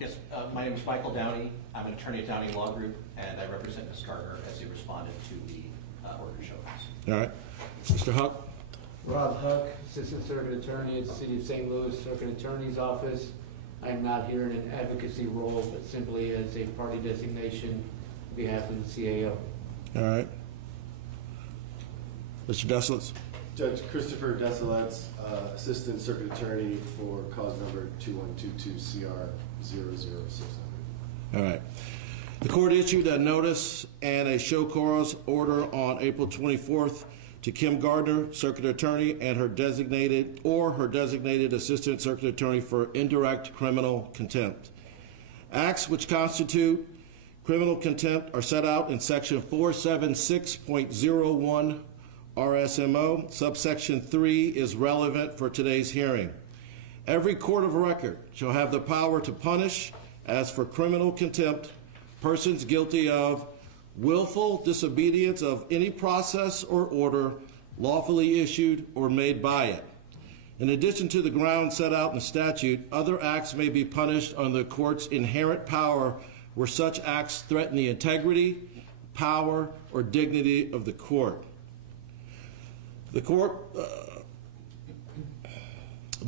Yes, my name is Michael Downey. I'm an attorney at Downey Law Group, and I represent Ms. Gardner as he responded to the order show case. All right. Mr. Huck? Rob Huck, Assistant Circuit Attorney at the City of St. Louis Circuit Attorney's Office. I am not here in an advocacy role, but simply as a party designation on behalf of the CAO. All right. Mr. Deslitz? Judge Christopher Desilets, Assistant Circuit Attorney for cause number 2122CR00600. All right. The court issued a notice and a show cause order on April 24th to Kim Gardner, Circuit Attorney, and her designated Assistant Circuit Attorney for indirect criminal contempt. Acts which constitute criminal contempt are set out in Section 476.01 RSMO. Subsection 3 is relevant for today's hearing. Every court of record shall have the power to punish, as for criminal contempt, persons guilty of willful disobedience of any process or order lawfully issued or made by it. In addition to the grounds set out in the statute, other acts may be punished under the court's inherent power where such acts threaten the integrity, power, or dignity of the court. The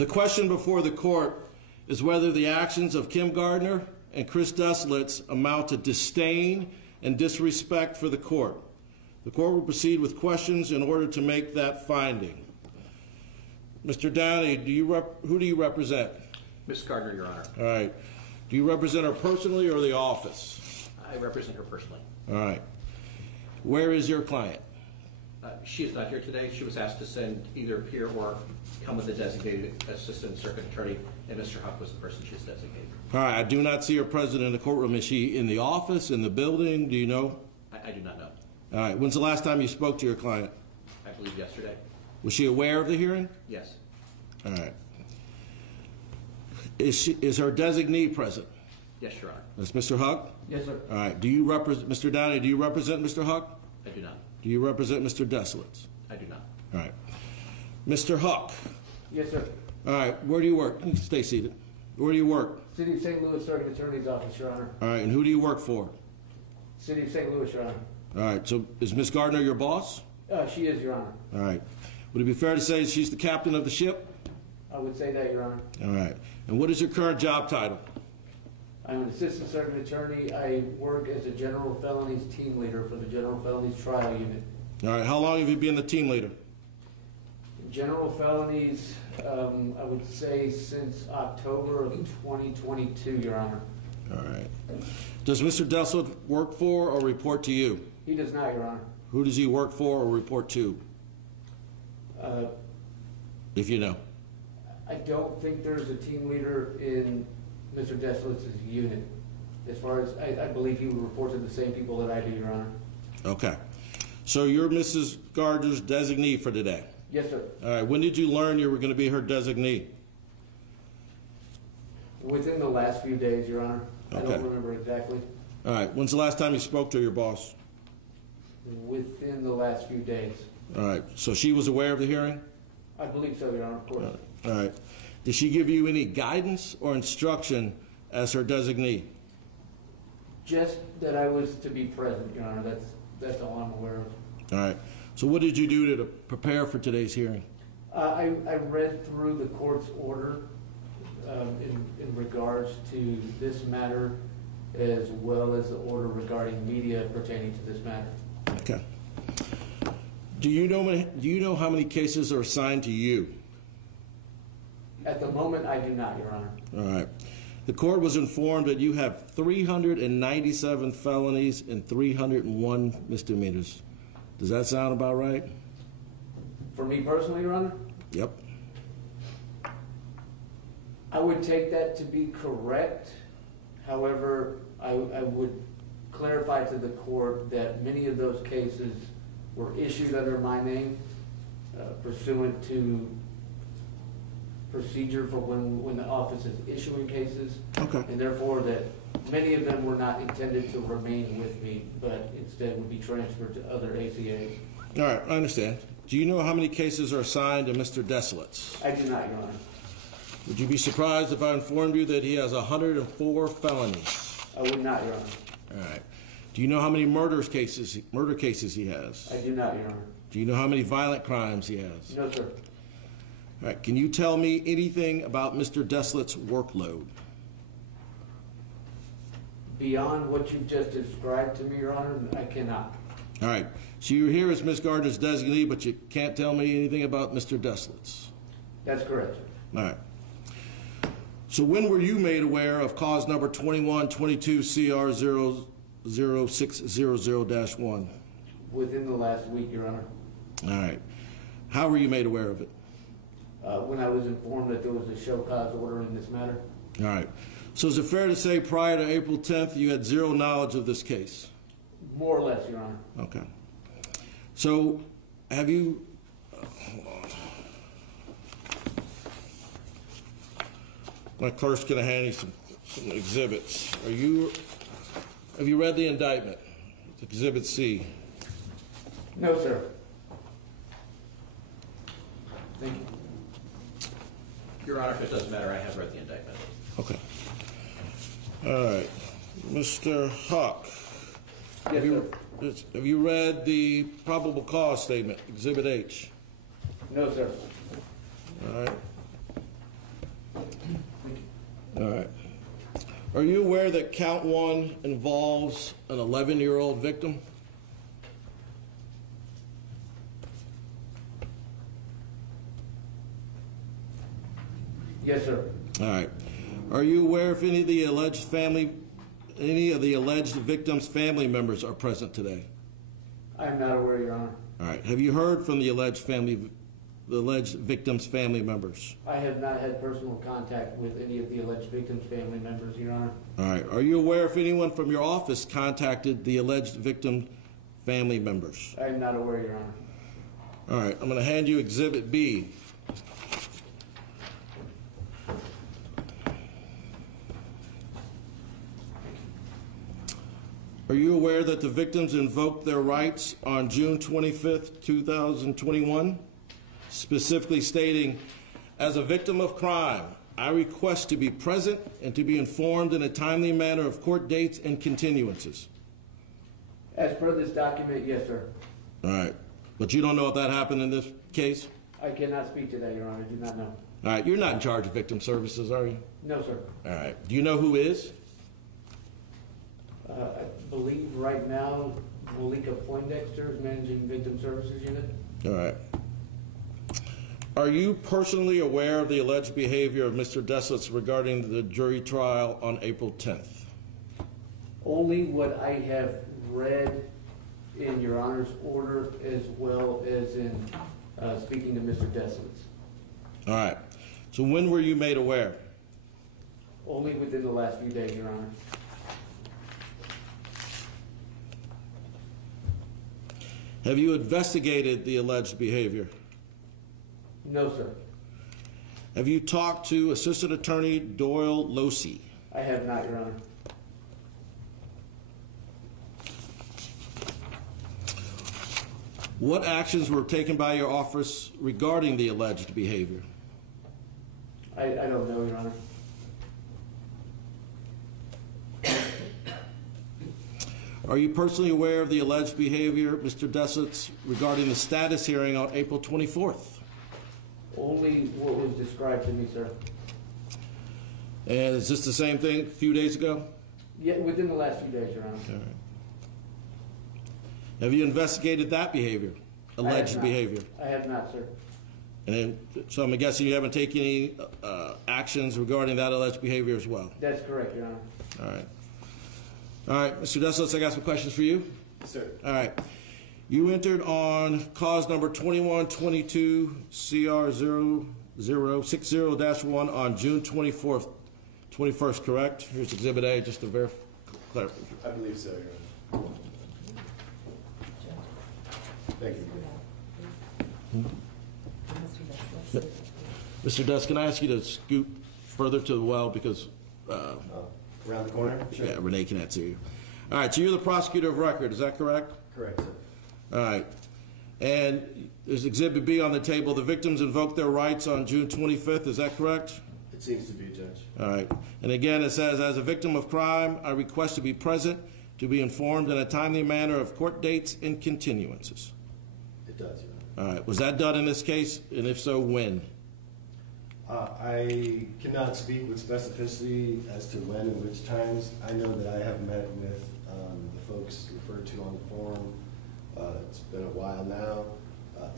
question before the court is whether the actions of Kim Gardner and Chris Desilets amount to disdain and disrespect for the court. The court will proceed with questions in order to make that finding. Mr. Downey, who do you represent? Ms. Gardner, Your Honor. All right. Do you represent her personally or the office? I represent her personally. All right. Where is your client? She is not here today. She was asked to send either appear or come with a designated Assistant Circuit Attorney, and Mr. Huck was the person she was designated. All right. I do not see her present in the courtroom. Is she in the office, in the building? Do you know? I do not know. All right. When's the last time you spoke to your client? I believe yesterday. Was she aware of the hearing? Yes. All right. Is her designee present? Yes, Your Honor. That's Mr. Huck? Yes, sir. All right. Do you represent Mr. Downey? Do you represent Mr. Huck? I do not. Do you represent Mr. Desilets? I do not. All right. Mr. Huck? Yes, sir. All right. Where do you work? Stay seated. Where do you work? City of St. Louis Circuit Attorney's Office, Your Honor. All right. And who do you work for? City of St. Louis, Your Honor. All right. So is Miss Gardner your boss? She is, Your Honor. All right. Would it be fair to say she's the captain of the ship? I would say that, Your Honor. All right. And what is your current job title? I'm an Assistant Circuit Attorney. I work as a General Felonies Team Leader for the General Felonies Trial Unit. All right. How long have you been the team leader? General Felonies, I would say since October of 2022, Your Honor. All right. Does Mr. Desilets work for or report to you? He does not, Your Honor. Who does he work for or report to? If you know. I don't think there's a team leader in Mr. Desilets' unit. As far as, I believe he would report to the same people that I do, Your Honor. Okay. So you're Mrs. Gardner's designee for today? Yes, sir. All right. When did you learn you were going to be her designee? Within the last few days, Your Honor. I Okay. don't remember exactly. All right. When's the last time you spoke to your boss? Within the last few days. All right. So she was aware of the hearing? I believe so, Your Honor, of course. All right. Did she give you any guidance or instruction as her designee? Just that I was to be present, Your Honor. That's all I'm aware of. All right. So what did you do to prepare for today's hearing? I read through the court's order in regards to this matter, as well as the order regarding media pertaining to this matter. Okay. Do you know how many cases are assigned to you? At the moment, I do not, Your Honor. All right. The court was informed that you have 397 felonies and 301 misdemeanors. Does that sound about right? For me personally, Your Honor? Yep. I would take that to be correct. However, I would clarify to the court that many of those cases were issued under my name, pursuant to procedure for when the office is issuing cases. Okay. And therefore that many of them were not intended to remain with me, but instead would be transferred to other ACAs. All right, I understand. Do you know how many cases are assigned to Mr. Desilets? I do not, Your Honor. Would you be surprised if I informed you that he has 104 felonies? I would not, Your Honor. All right. Do you know how many murder cases he has? I do not, Your Honor. Do you know how many violent crimes he has? No, sir. All right. Can you tell me anything about Mr. Deslet's workload? Beyond what you've just described to me, Your Honor, I cannot. All right. So you're here as Ms. Gardner's designee, but you can't tell me anything about Mr. Deslet's. That's correct, sir. All right. So when were you made aware of cause number 2122 CR 00600-1? Within the last week, Your Honor. All right. How were you made aware of it? When I was informed that there was a show cause order in this matter. All right. So is it fair to say prior to April 10th you had zero knowledge of this case? More or less, Your Honor. Okay. So have you... hold on. My clerk's going to hand you some exhibits. Have you read the indictment? It's Exhibit C. No, sir. Thank you. Your Honor, if it doesn't matter, I have read the indictment. Okay. All right. Mr. Hawk, Yes, sir. have you read the probable cause statement, Exhibit H? No, sir. All right. Thank you. All right. Are you aware that count 1 involves an 11-year-old victim? Yes, sir. All right. Are you aware if any of the alleged victim's family members are present today? I am not aware, Your Honor. All right. Have you heard from the alleged victim's family members? I have not had personal contact with any of the alleged victim's family members, Your Honor. All right. Are you aware if anyone from your office contacted the alleged victim family members? I am not aware, Your Honor. All right. I'm going to hand you Exhibit B. Are you aware that the victims invoked their rights on June 25th, 2021? Specifically stating, as a victim of crime, I request to be present and to be informed in a timely manner of court dates and continuances. As per this document, yes, sir. All right. But you don't know if that happened in this case? I cannot speak to that, Your Honor. I do not know. All right. You're not in charge of victim services, are you? No, sir. All right. Do you know who is? I believe right now Malika Poindexter is managing Victim Services Unit. All right. Are you personally aware of the alleged behavior of Mr. Deslet's regarding the jury trial on April 10th? Only what I have read in Your Honor's order, as well as in speaking to Mr. Deslet's. All right. So when were you made aware? Only within the last few days, Your Honor. Have you investigated the alleged behavior? No, sir. Have you talked to Assistant Attorney Doyle Losey? I have not, Your Honor. What actions were taken by your office regarding the alleged behavior? I don't know, Your Honor. Are you personally aware of the alleged behavior, Mr. Deslet's, regarding the status hearing on April 24th? Only what was described to me, sir. And is this the same thing a few days ago? Yeah, within the last few days, Your Honor. All right. Have you investigated that behavior, alleged behavior? I have not, sir. And so I'm guessing you haven't taken any actions regarding that alleged behavior as well? That's correct, Your Honor. All right. All right, Mr. Deslet, I got some questions for you. Yes, sir. All right. You entered on cause number 2122 CR 0060-1 on June 21st, correct? Here's Exhibit A, just to verify. I believe so, Your Honor. Thank you. Mr. Des, can I ask you to scoot further to the well because Around the corner? Sure. yeah, Renee can't see you. All right, so you're the prosecutor of record, is that correct? Correct, sir. All right. And there's Exhibit B on the table. The victims invoked their rights on June 25th, is that correct? It seems to be, Judge. All right. And again, it says, as a victim of crime, I request to be present, to be informed in a timely manner of court dates and continuances. It does, Your Honor. All right. Was that done in this case? And if so, when? I cannot speak with specificity as to when and which times. I know that I have met with the folks referred to on the form. It's been a while now,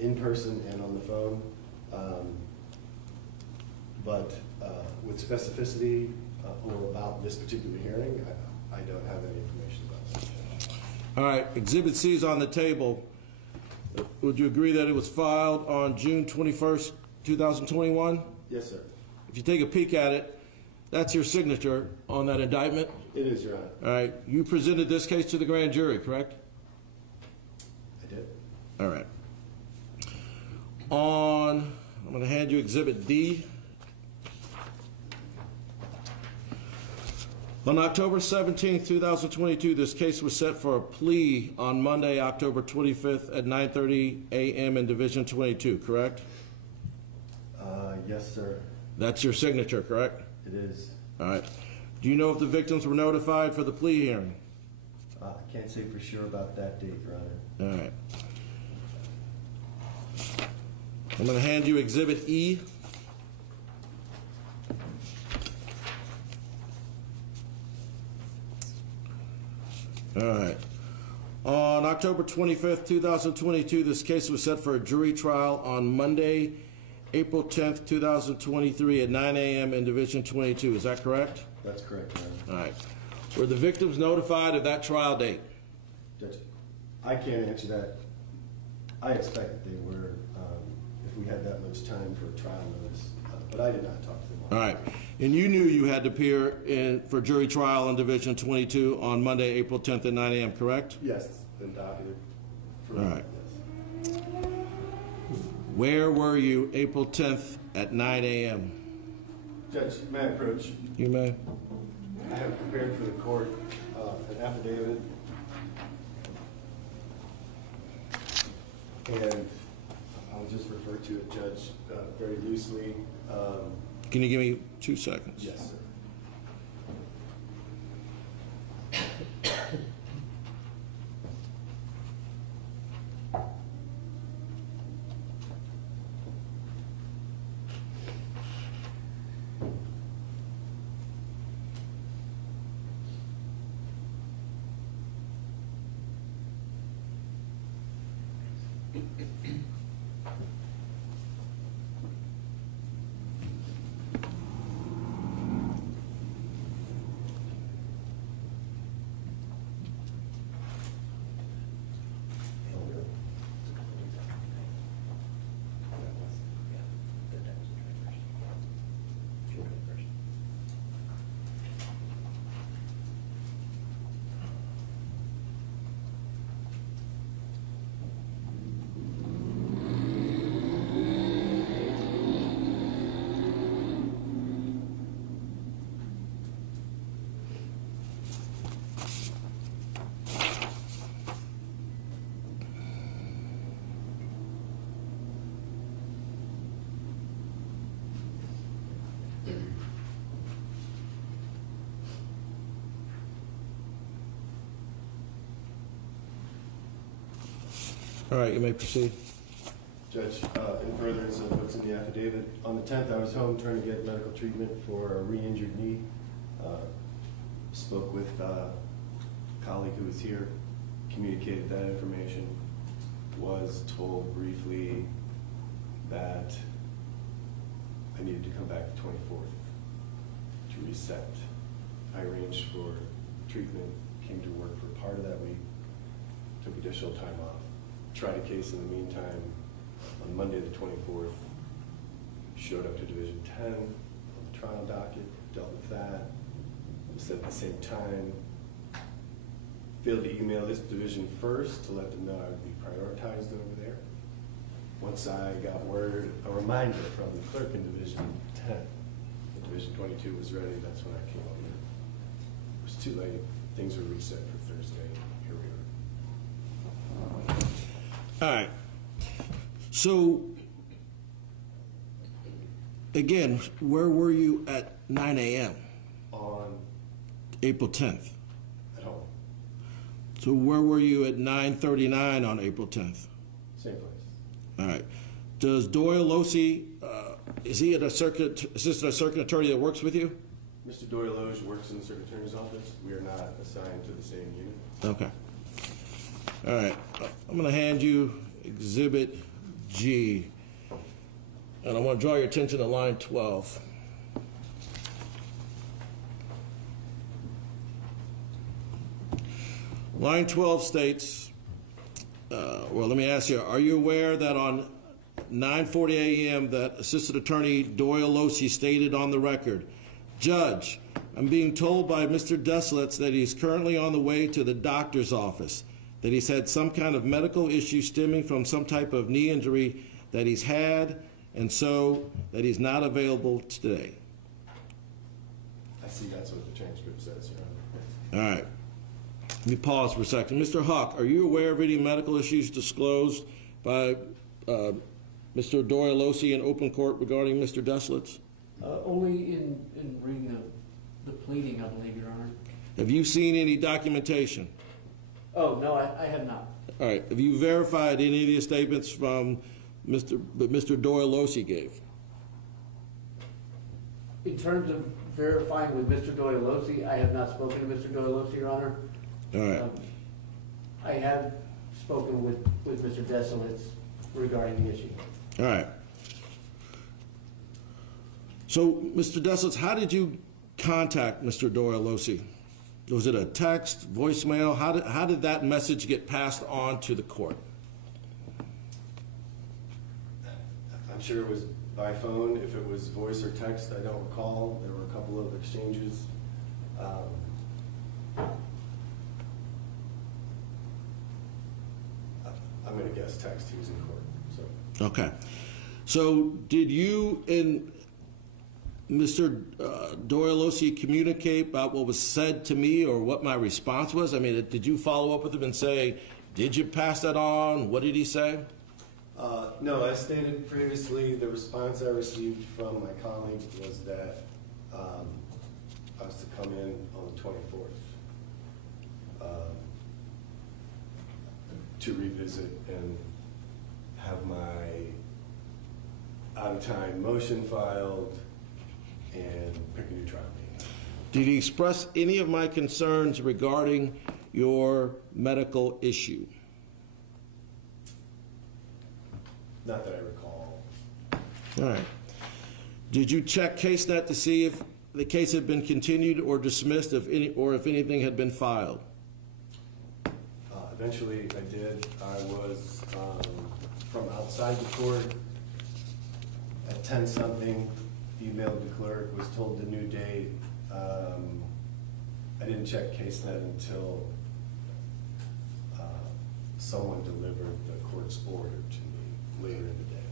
in person and on the phone. But with specificity or about this particular hearing, I don't have any information about that. All right. Exhibit C is on the table. Would you agree that it was filed on June 21st, 2021? Yes, sir. If you take a peek at it, that's your signature on that indictment. It is, Your Honor. All right. You presented this case to the grand jury, correct? I did. All right. I'm going to hand you Exhibit D. On October 17, 2022, this case was set for a plea on Monday, October 25th at 9:30 a.m. in Division 22, correct? Yes, sir. That's your signature, correct? It is. All right. Do you know if the victims were notified for the plea hearing? I can't say for sure about that date, Your Honor. All right. I'm going to hand you Exhibit E. All right. On October 25th, 2022, this case was set for a jury trial on Monday, April 10th, 2023 at 9 a.m. in Division 22. Is that correct? That's correct, Your Honor. All right. Were the victims notified of that trial date? Judge, I can't answer that. I expect that they were, if we had that much time for a trial notice, but I did not talk to them. All right. And you knew you had to appear for jury trial in Division 22 on Monday, April 10th at 9 a.m., correct? Yes, it's been docketed. For All right. Yes. Where were you April 10th at 9 a.m.? Judge, may I approach? You may. I have prepared for the court an affidavit. And I'll just refer to it, Judge, very loosely. Can you give me 2 seconds? Yes, sir. All right, you may proceed. Judge, in furtherance of what's in the affidavit, on the 10th, I was home trying to get medical treatment for a re-injured knee. Spoke with a colleague who was here, communicated that information, was told briefly that I needed to come back the 24th to reset. I arranged for treatment, came to work for part of that week, took additional time off, tried a case in the meantime. On Monday the 24th, showed up to Division 10 on the trial docket, dealt with that. Was at the same time, failed to email this division first to let them know I would be prioritized over there. Once I got word, a reminder from the clerk in Division 10, that Division 22 was ready, that's when I came over. It was too late. Things were reset for Thursday. Here we are. All right. So Again, where were you at 9 a.m.? On, April 10th. at home, So where were you at 9:39 on April 10th? same place. All right. Does Doyle Losi, is he assistant circuit attorney that works with you? Mr. Doyle Loge works in the Circuit Attorney's office. We are not assigned to the same unit. Okay. All right. I'm going to hand you Exhibit G. And I want to draw your attention to line 12. Line 12 states, well, let me ask you, are you aware that on 9:40 a.m. that Assistant Attorney Doyle Losi stated on the record, Judge, I'm being told by Mr. Deslitz that he's currently on the way to the doctor's office, that he's had some kind of medical issue stemming from some type of knee injury that he's had, and so that he's not available today. I see that's what the transcript says, Your Honor. All right. Let me pause for a second. Mr. Huck, are you aware of any medical issues disclosed by Mr. Doyle Losi in open court regarding Mr. Deslitz? Only in reading the pleading, I believe, Your Honor. Have you seen any documentation? Oh, no, I have not. All right. Have you verified any of the statements from Mr. Doyle Losi gave? In terms of verifying with Mr. Doyle Losi, I have not spoken to Mr. Doyle Losi, Your Honor. All right. I have spoken with Mr. Deslitz regarding the issue. All right. So, Mr. Deslitz, how did you contact Mr. Doyle Losi? Was it a text, voicemail? How did that message get passed on to the court? I'm sure it was by phone. If it was voice or text, I don't recall. There were a couple of exchanges. I'm going to guess text. He was in court. So. Okay. So did you and Mr. Doyle Losi communicate about what was said to me or what my response was? I mean, did you follow up with him and say, did you pass that on? What did he say? No, as stated previously, the response I received from my colleague was that I was to come in on the 24th to revisit and have my out-of-time motion filed and pick a new trial date. Did he express any of my concerns regarding your medical issue? Not that I recall. All right. Did you check CaseNet to see if the case had been continued or dismissed, if anything had been filed? Eventually, I did. I was from outside the court at 10-something, emailed the clerk, was told the new date. I didn't check CaseNet until someone delivered the court's order to me later in the day.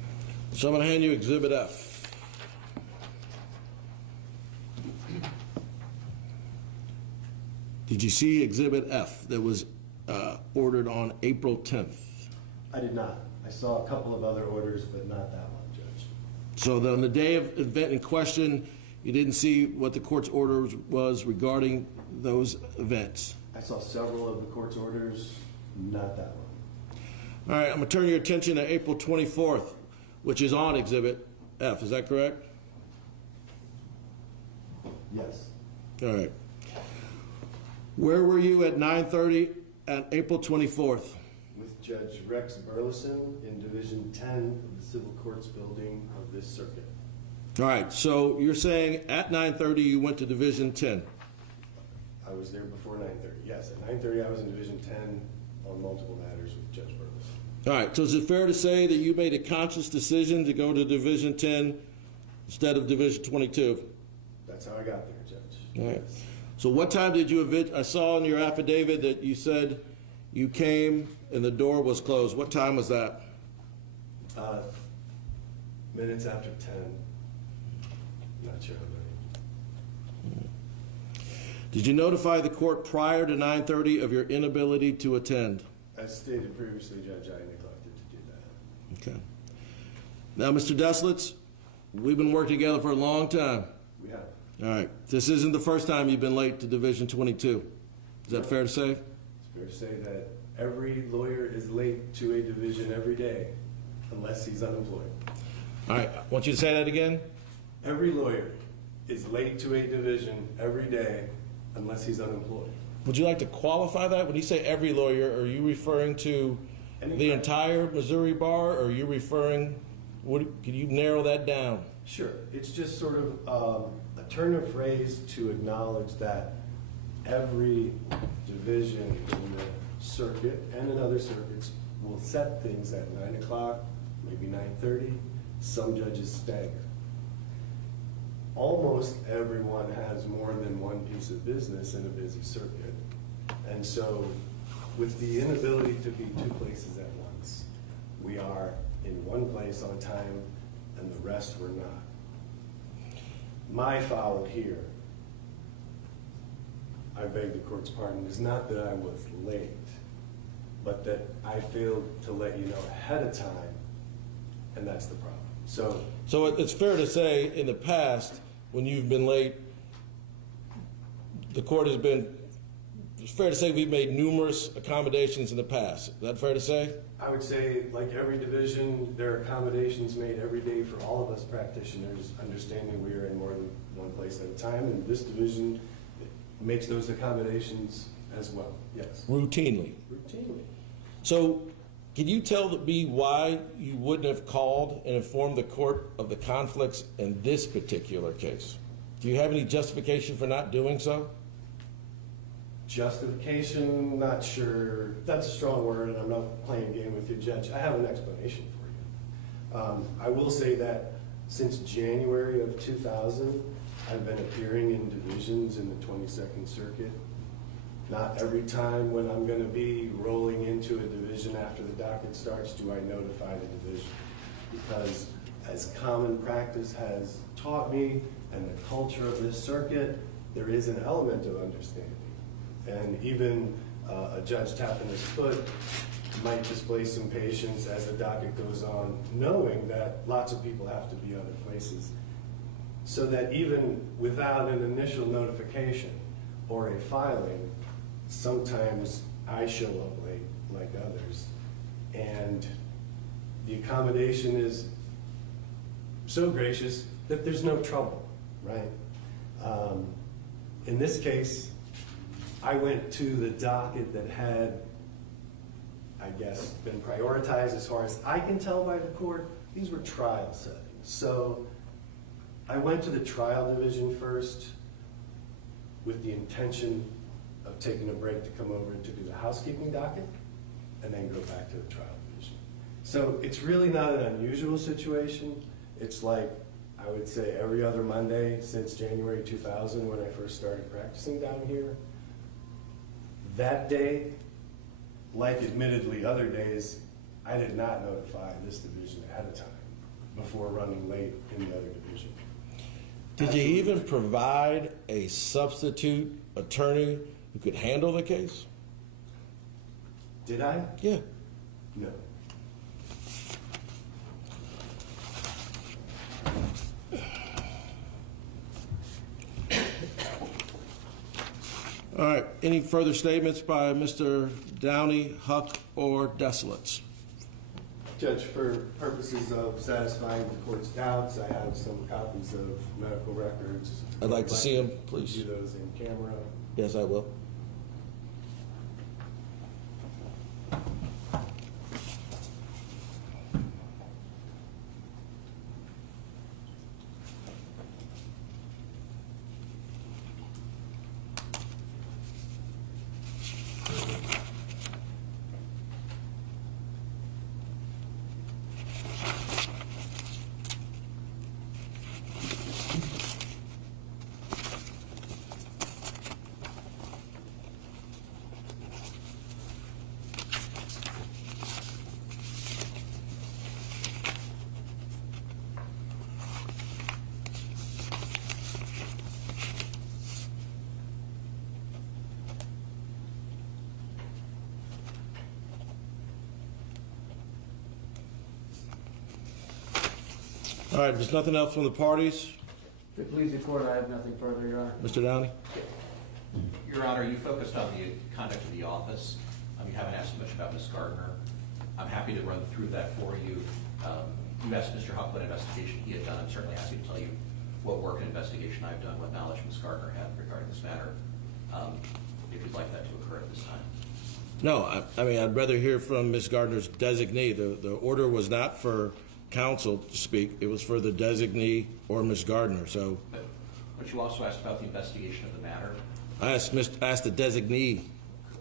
So I'm going to hand you Exhibit F. Did you see Exhibit F that was ordered on April 10th? I did not. I saw a couple of other orders, but not that one, Judge. So on the day of event in question, you didn't see what the court's order was regarding those events? I saw several of the court's orders, not that one. All right, I'm going to turn your attention to April 24th, which is on Exhibit F. Is that correct? Yes. All right. Where were you at 9:30 at April 24th? With Judge Rex Burleson in Division 10 of the Civil Courts Building of this circuit. All right, so you're saying at 9:30 you went to Division 10? I was there before 9:30. Yes, at 9:30 I was in Division 10 on multiple matters with Judge Burleson. All right, so is it fair to say that you made a conscious decision to go to Division 10 instead of Division 22? That's how I got there, Judge. All right. Yes. So what time did you visit? I saw in your affidavit that you said you came and the door was closed. What time was that? Minutes after 10. Not sure how many. Did you notify the court prior to 9:30 of your inability to attend? As stated previously, Judge, I neglected to do that. Okay. Now, Mr. Deslitz, We've been working together for a long time. We have. All right. This isn't the first time you've been late to Division 22. Is that fair to say? It's fair to say that every lawyer is late to a division every day, unless he's unemployed. All right. I want you to say that again. Every lawyer is late to a division every day, unless he's unemployed. Would you like to qualify that? When you say every lawyer, are you referring to the entire Missouri bar, or are you referring, can you narrow that down? Sure. It's just sort of a turn of phrase to acknowledge that every division in the circuit and in other circuits will set things at 9 o'clock, maybe 9:30. Some judges stagger. Almost everyone has more than one piece of business in a busy circuit. And so with the inability to be two places at once, we are in one place on time and the rest were not. My foul here, I beg the court's pardon, is not that I was late, but that I failed to let you know ahead of time, and that's the problem. So it's fair to say in the past, when you've been late, the court has been, it's fair to say we've made numerous accommodations in the past. Is that fair to say? I would say, like every division, there are accommodations made every day for all of us practitioners, understanding we are in more than one place at a time, and this division makes those accommodations as well, yes. Routinely. Routinely. So can you tell me why you wouldn't have called and informed the court of the conflicts in this particular case? Do you have any justification for not doing so? Justification, not sure. That's a strong word, and I'm not playing a game with you, Judge. I have an explanation for you. I will say that since January of 2000, I've been appearing in divisions in the 22nd Circuit. Not every time when I'm going to be rolling into a division after the docket starts do I notify the division. Because as common practice has taught me, and the culture of this circuit, there is an element of understanding. And even a judge tapping his foot might display some patience as the docket goes on, knowing that lots of people have to be other places. So that even without an initial notification or a filing, sometimes I show up late like others. And the accommodation is so gracious that there's no trouble, right? In this case, I went to the docket that had, I guess, been prioritized as far as I can tell by the court. These were trial settings. So I went to the trial division first with the intention of taking a break to come over to do the housekeeping docket and then go back to the trial division. So it's really not an unusual situation. It's like, I would say, every other Monday since January 2000 when I first started practicing down here. That day, like admittedly other days, I did not notify this division ahead of time before running late in the other division. Did you even provide a substitute attorney who could handle the case? Did I? Yeah. No. All right. Any further statements by Mr. Downey, Huck, or Desolates? Judge, for purposes of satisfying the court's doubts, I have some copies of medical records. I'd like to see them, please. Do those in camera. Yes, I will. All right, if there's nothing else from the parties, If it please the court, I have nothing further, Your Honor. Mr. Downey? Your Honor, you focused on the conduct of the office. You haven't asked much about Ms. Gardner. I'm happy to run through that for you. You asked Mr. Huck what investigation he had done. I'm certainly happy to tell you what work and investigation I've done, what knowledge Ms. Gardner had regarding this matter, if you'd like that to occur at this time. No, I mean, I'd rather hear from Ms. Gardner's designee. The order was not for counsel to speak. It was for the designee or Ms. Gardner, so. But you also asked about the investigation of the matter. I asked the designee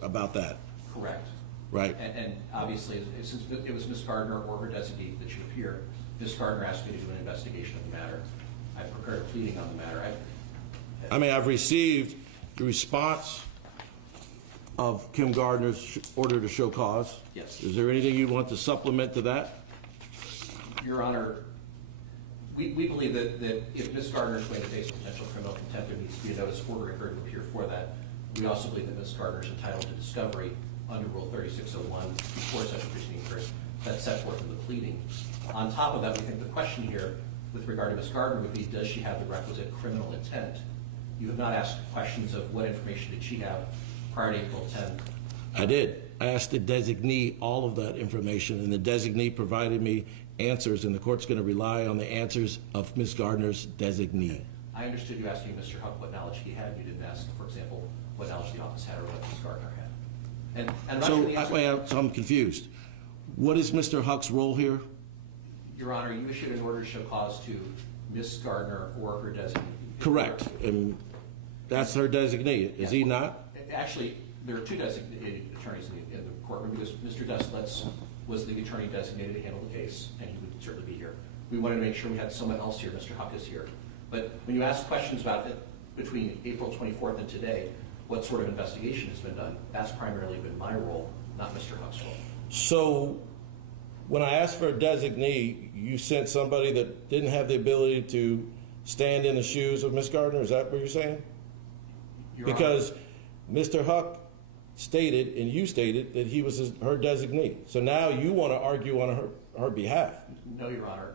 about that. Correct. Right. And obviously, since it was Ms. Gardner or her designee that should appear, Ms. Gardner asked me to do an investigation of the matter. I prepared a pleading on the matter. I mean, I've received the response of Kim Gardner's order to show cause. Yes. Is there anything you want to supplement to that? Your Honor, we believe that if Ms. Gardner is going to face potential criminal contempt, there needs to be a notice order for her to appear for that. We also believe that Ms. Gardner is entitled to discovery under Rule 3601 before such a proceeding occurs. That's set forth in the pleading. On top of that, we think the question here with regard to Ms. Gardner would be, does she have the requisite criminal intent? You have not asked questions of what information did she have prior to April 10th. I did. I asked the designee all of that information, and the designee provided me answers, and the court's going to rely on the answers of Ms. Gardner's designee. I understood you asking Mr. Huck what knowledge he had. You didn't ask, for example, what knowledge the office had or what Ms. Gardner had. And I'm not sure the answer. So I'm confused. What is Mr. Huck's role here? Your Honor, you issued an order to show cause to Ms. Gardner or her designee. Correct. And that's her designee, is he not? Actually, there are two designated attorneys in the courtroom because Mr. Desletz was the attorney designated to handle the case, and he would certainly be here. We wanted to make sure we had someone else here. Mr. Huck is here. But when you ask questions about it between April 24th and today, what sort of investigation has been done, that's primarily been my role, not Mr. Huck's role. So when I asked for a designee, you sent somebody that didn't have the ability to stand in the shoes of Ms. Gardner? Is that what you're saying? Because Mr. Huck stated, and you stated, that he was her designee. So now you want to argue on her behalf. No, Your Honor.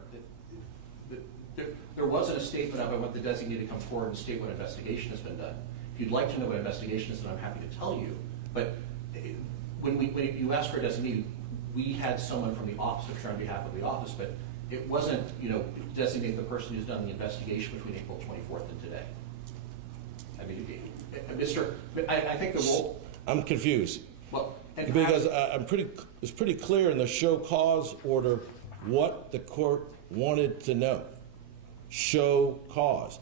There wasn't a statement of I want the designee to come forward and state what investigation has been done. If you'd like to know what investigation is done, I'm happy to tell you. But when you asked for a designee, we had someone from the office appear on behalf of the office, but it wasn't, designate the person who's done the investigation between April 24th and today. I mean, I think the role. I'm confused. Well, because it's pretty clear in the show cause order what the court wanted to know. Show cause.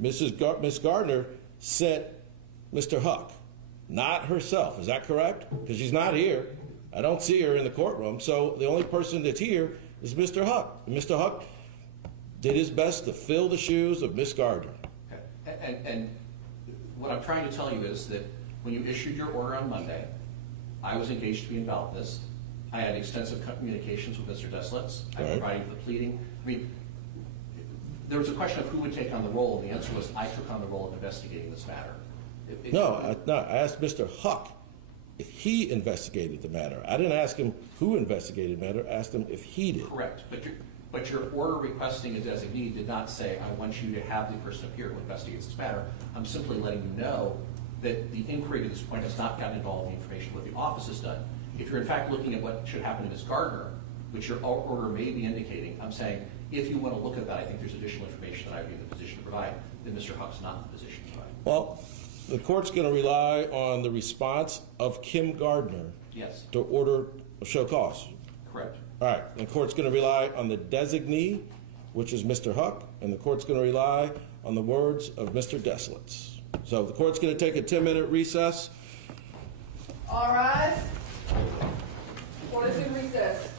Ms. Gardner sent Mr. Huck, not herself. Is that correct? Because she's not here. I don't see her in the courtroom. So the only person that's here is Mr. Huck. And Mr. Huck did his best to fill the shoes of Ms. Gardner. Okay. And what I'm trying to tell you is that when you issued your order on Monday, I was engaged to be involved in this. I had extensive communications with Mr. Desletz. I provided the pleading. I mean, there was a question of who would take on the role, and the answer was I took on the role of investigating this matter. I asked Mr. Huck if he investigated the matter. I didn't ask him who investigated the matter. I asked him if he did. Correct. But your order requesting a designee did not say, I want you to have the person appear who investigates this matter. I'm simply letting you know that the inquiry to this point has not gotten involved in the information of what the office has done. If you're in fact looking at what should happen to Ms. Gardner, which your order may be indicating, I'm saying if you want to look at that, I think there's additional information that I'd be in the position to provide that Mr. Huck's not in the position to provide. Well, the court's going to rely on the response of Kim Gardner to order a show cause. Correct. All right. The court's going to rely on the designee, which is Mr. Huck, and the court's going to rely on the words of Mr. Desletz. So the court's going to take a 10-minute recess. All rise. Court is in recess.